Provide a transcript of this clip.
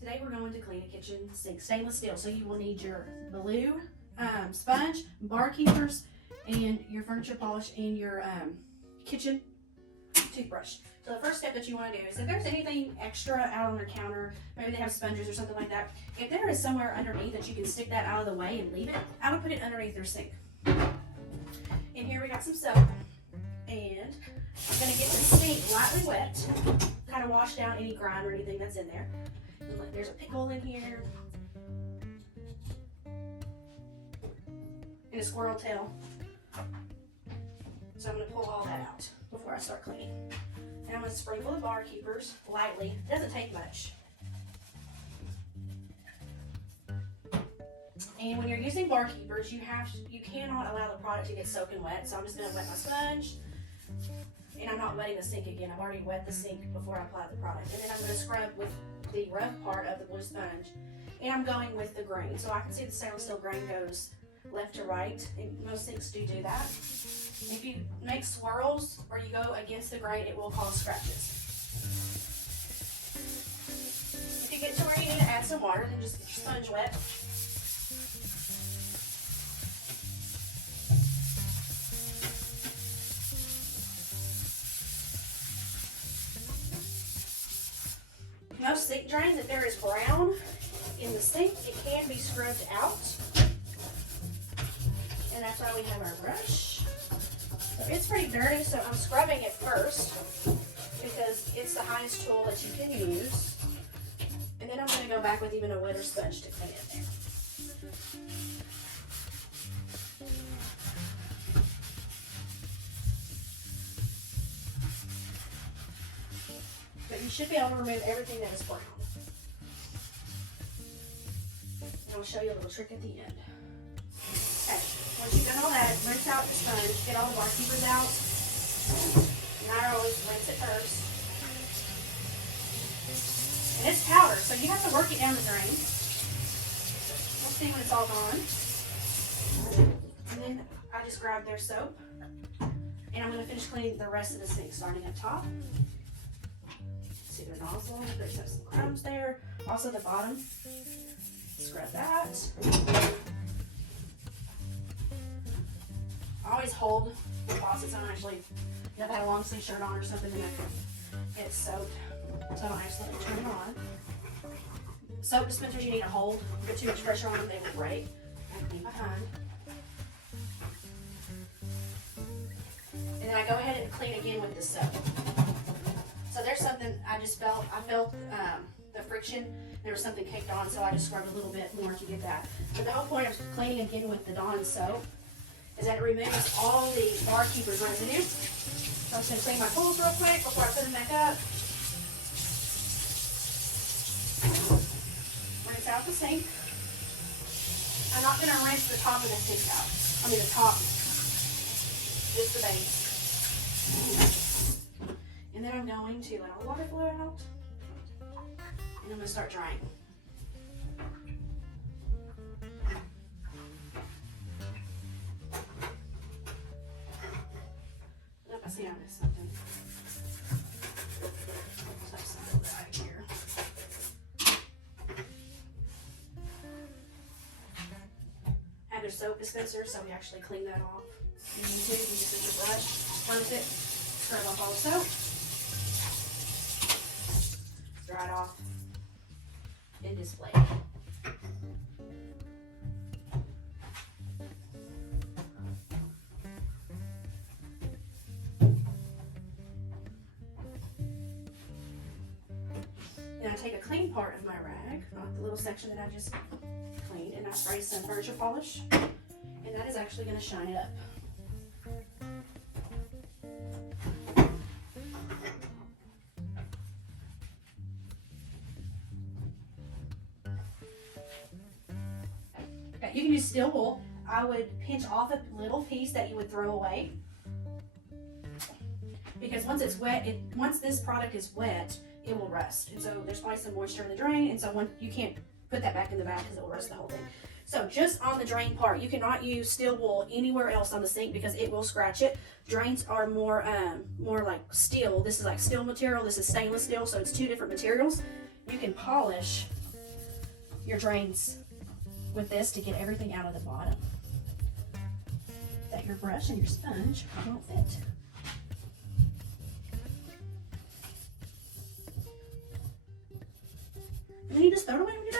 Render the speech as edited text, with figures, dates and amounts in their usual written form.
Today we're going to clean a kitchen sink, stainless steel. So you will need your blue sponge, bar keepers, and your furniture polish, and your kitchen toothbrush. So the first step that you want to do is if there's anything extra out on their counter, maybe they have sponges or something like that, if there is somewhere underneath that you can stick that out of the way and leave it, I would put it underneath their sink. And here we got some soap, and I'm going to get the sink lightly wet, kind of wash down any grime or anything that's in there. There's a pickle in here, and a squirrel tail. So I'm going to pull all that out before I start cleaning. And I'm going to sprinkle the bar keepers lightly. It doesn't take much. And when you're using bar keepers, you cannot allow the product to get soaking wet. So I'm just going to wet my sponge. And I'm not wetting the sink again. I've already wet the sink before I apply the product. And then I'm going to scrub with the rough part of the blue sponge. And I'm going with the grain. So I can see the stainless steel grain goes left to right. And most sinks do that. If you make swirls or you go against the grain, it will cause scratches. If you get to where you need to add some water, then just get your sponge wet. Most sink drains, if there is brown in the sink, it can be scrubbed out. And that's why we have our brush. So it's pretty dirty, so I'm scrubbing it first because it's the highest tool that you can use. And then I'm going to go back with even a wetter sponge to clean it there. But you should be able to remove everything that is brown. And I'll show you a little trick at the end. Okay, once you've done all that, rinse out the sponge, get all the bar keepers out. And I always rinse it first. And it's powder, so you have to work it down the drain. We'll see when it's all gone. And then I just grab their soap. And I'm going to finish cleaning the rest of the sink, starting up top. See their nozzle, there's some crumbs there. Also the bottom, scrub that. I always hold the faucets on, actually, if I had a long sleeve shirt on or something, then I can get it soaked, so I don't accidentally turn it on. Soap dispensers you need to hold. If you put too much pressure on them, they will break. And clean behind. And then I go ahead and clean again with the soap. So there's something I felt the friction, there was something caked on, so I just scrubbed a little bit more to get that. But the whole point of cleaning again with the Dawn soap is that it removes all the bar keepers residue. So I'm just going to clean my tools real quick before I put them back up. Rinse out the sink. I'm not going to rinse the top of the sink out. I mean the top, just the base. And then I'm going to let all the water flow out. And I'm going to start drying. Nope, I see I missed something. Let's have some right here. Add their soap dispenser, so we actually clean that off. You need to, you just use your brush, cleanse it, scrub off all the soap. Dry it off and display it. Then I take a clean part of my rag, not the little section that I just cleaned, and I spray some furniture polish, and that is actually going to shine it up. You can use steel wool. I would pinch off a little piece that you would throw away, because once it's wet, once this product is wet, it will rust. And so there's probably some moisture in the drain, and so you can't put that back in the bag because it will rust the whole thing. So just on the drain part, you cannot use steel wool anywhere else on the sink because it will scratch it. Drains are more like steel. This is like steel material. This is stainless steel, so it's two different materials. You can polish your drains with this to get everything out of the bottom that your brush and your sponge won't fit. And then you just throw it away when you're